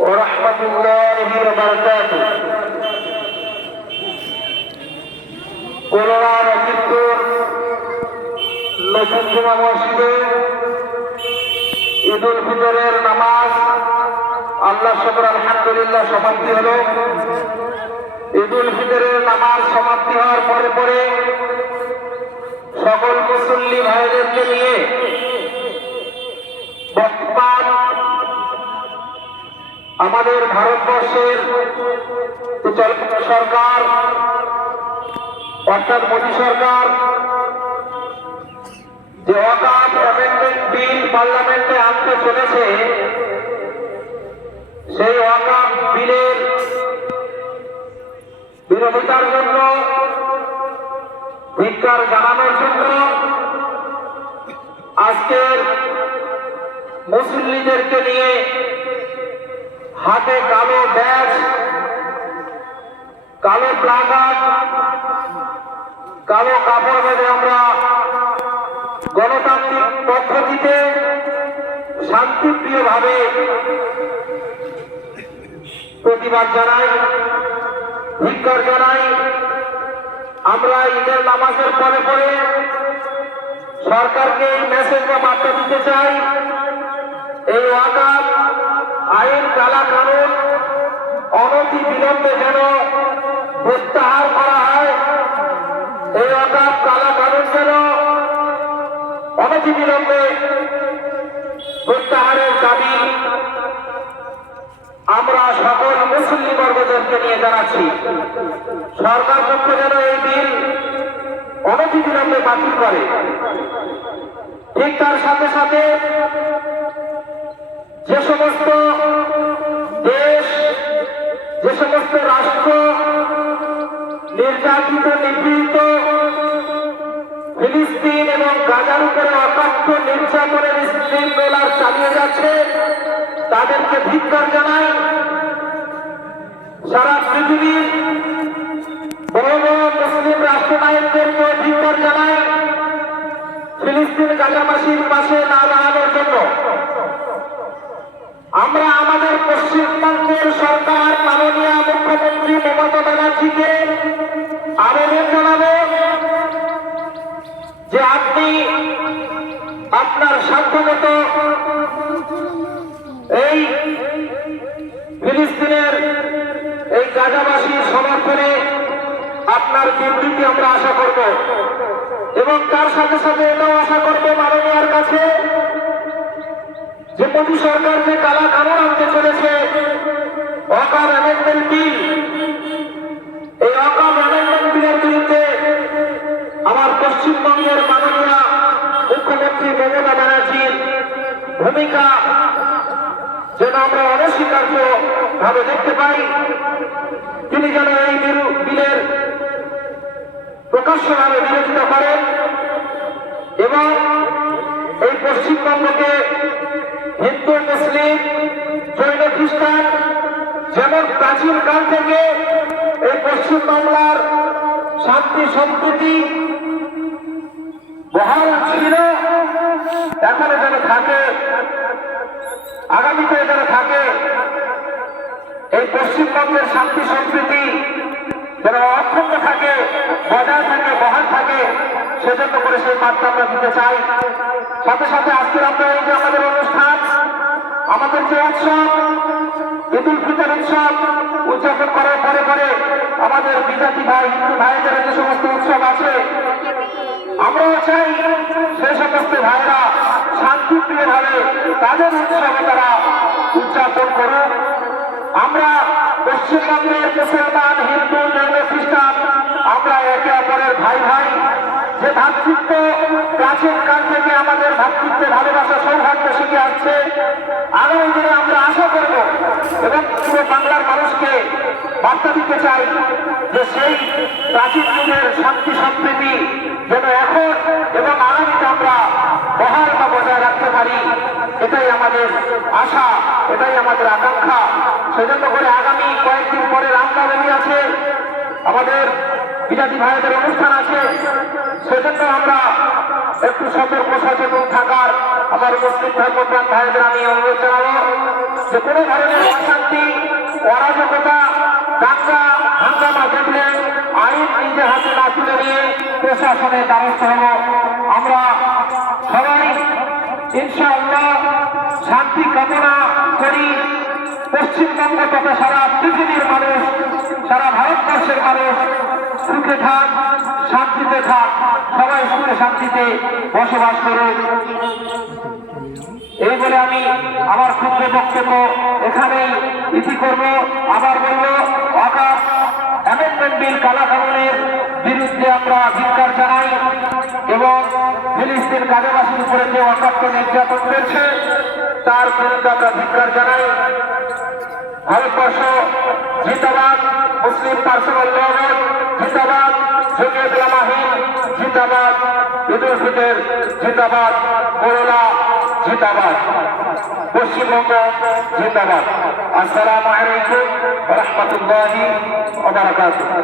ورحمة الله وبركاته corona নেতৃত্বর নতুন জুমা মসজিদে ঈদ উল ফিতরের নামাজ আল্লাহ শুকর আলহামদুলিল্লাহ সমাপ্তি হলো। ঈদ উল ফিতরের নামাজ সমাপ্তি হওয়ার পরে পরে সকল মুসল্লি ভাইদেরকে নিয়ে বর্তমান আমাদের ভারতবর্ষের সরকার অর্থাৎ মোদী সরকার যে ওয়াকফ অ্যামেন্ডমেন্ট বিল পার্লামেন্টে আনতে চলেছে, সেই ওয়াকফ বিলের বিরোধিতার জন্য, ধিক্কার জানানোর জন্য আজকের মুসল্লিদেরকে নিয়ে হাতে কালো ব্যাজ, কালো প্লাকার্ড, কালো কাপড় বেঁধে আমরা গণতান্ত্রিক পদ্ধতিতে শান্তিপ্রিয়ভাবে প্রতিবাদ জানাই, ধিক্কার জানাই। আমরা ঈদের নামাজের পরে পরে সরকারকে এই মেসেজ বা বার্তা দিতে চাই, এই ওয়াকফ আইন কালা কানুন অনতি বিলম্বে যেন প্রত্যাহার করা হয়। এই ওয়াকফ কালা কানুন যেন অনতি বিলম্বে প্রত্যাহারের দাবি আমরা সকল মুসলিম বর্গদেরকে নিয়ে জানাচ্ছি। সরকার পক্ষ যেন এই বিল অনতি বিলম্বে বাতিল করে। ঠিক তার সাথে সাথে যে সমস্ত দেশ, যে সমস্ত রাষ্ট্র নির্যাতিত, নিপীড়িত ফিলিস্তিন এবং গাজার উপরে অকাট্য নির্যাতনের শৃঙ্খলা চালিয়ে যাচ্ছে, তাদেরকে ধিক্কার জানাই। সারা পৃথিবীর বড় বড় মুসলিম রাষ্ট্রনায়কদেরকে ধিক্কার জানাই ফিলিস্তিন গাজাবাসীর পাশে না দাঁড়ানোর জন্য। আমরা আমাদের পশ্চিমবঙ্গের সরকার মাননীয় মুখ্যমন্ত্রী মমতা ব্যানার্জিকে আবেদন জানাবো যে আপনি আপনার সাধ্যমতো এই ফিলিস্তিনের এই গাজাবাসীর সমর্থনে আপনার বিবৃতি আমরা আশা করব, এবং তার সাথে সাথে এটাও আশা করব মাননীয়ার কাছে যে মোদী সরকার যে কালা কানুন আনতে চলেছে, ওয়াকফ অ্যামেন্ডমেন্ট বিল, এই ওয়াকফ অ্যামেন্ডমেন্ট বিলের বিরুদ্ধে আমার পশ্চিমবঙ্গের মাননীয় মুখ্যমন্ত্রী মমতা ব্যানার্জির ভূমিকা যেন আমরা অনস্বীকার্য ভাবে দেখতে পাই। তিনি যেন এই বিলের প্রকাশ্যভাবে বিরোধিতা করেন এবং এই পশ্চিমবঙ্গকে হিন্দু, মুসলিম, জৈন, খ্রিস্টান যেমন প্রাচীন কাল থেকে এই পশ্চিমবাংলার শান্তি সম্প্রীতি বহাল ছিল, এখনো যেন থাকে, আগামীতে যেন থাকে, এই পশ্চিমবঙ্গের শান্তি সম্প্রীতি যেন অক্ষুণ্ণ থাকে, বজায় থাকে, বহাল থাকে, সেজন্য করে সেই বার্তা আমরা দিতে চাই। সাথে সাথে আজকের আমরা এই যে আমাদের অনুষ্ঠান, আমাদের যে উৎসব ঈদ উল ফিতর উৎসব উদযাপন করার পরে পরে আমাদের বিজাতি ভাই, হিন্দু ভাইদের যে সমস্ত উৎসব আছে, আমরাও চাই সেই সমস্ত ভাইরা শান্তিপ্রিয় ভাবে তাদের উৎসবে তারা উদযাপন করুক। আমরা পশ্চিমবঙ্গের মুসলমান, হিন্দু, জৈন, খ্রিস্টান আমরা একে অপরের ভাই ভাই। যে ভ্রাতৃত্ব প্রাচীন কাল থেকে আমাদের ভ্রাতৃত্বে ভালোবাসা, সৌভাগ্য শিখে আসছে, আগামী দিনে আমরা আশা করব এবং পুরো বাংলার মানুষকে বার্তা দিতে চাই যে সেই প্রাচীন যুগের শান্তি সম্প্রীতি যেন এখন এবং আগামীতে আমরা বহাল বা বজায় রাখতে পারি। এটাই আমাদের আশা, এটাই আমাদের আকাঙ্ক্ষা। সেজন্য করে আগামী কয়েকদিন পরে রামনবমী আছে, আমাদের বিজাতি ভাইদের অনুষ্ঠান আছে, সেজন্য আমরা একটু সতর্ক সচেতন থাকার আমার মুসলিম ধর্মপ্রাণ ভাইদের আমি অনুরোধ জানাবো। যে কোনো ধরনের অশান্তি, অরাজকতা, দাঙ্গা হাঙ্গামা দেখলে আইন নিজে হাতে না তুলে নিয়ে প্রশাসনের দ্বারস্থ হব। আমরা সবাই ইনশাআল্লাহ শান্তি কামনা করি। পশ্চিমবঙ্গ তথা সারা পৃথিবীর মানুষ, সারা ভারতবর্ষের মানুষ সুখে থাক, শান্তিতে থাক, সবাই সুখে শান্তিতে বসবাস করুক। এই বলে আমি আমার ক্ষুদ্র বক্তব্য এখানেই ইতি করব। আবার বলব, ওয়াকফ অ্যামেন্ডমেন্ট বিল কালাকানুনের বিরুদ্ধে আমরা ধিক্কার জানাই এবং ফিলিস্তিন গাজাবাসীর উপরে যে ওয়াকফকে নির্যাতন করছে তার বিরুদ্ধে আমরা ধিক্কার জানাই। ভারতবর্ষ জিন্দাবাদ, মুসলিম পার্সোনাল ল জিন্দাবাদ, জমিয়ত উলামা হিন্দ জিন্দাবাদ, ঈদুল ফিতর জিন্দাবাদ, করোনা জিন্দাবাদ, পশ্চিমবঙ্গ জিন্দাবাদ। আসসালামু আলাইকুম ওয়া রাহমাতুল্লাহি ওয়া বারাকাতুহু।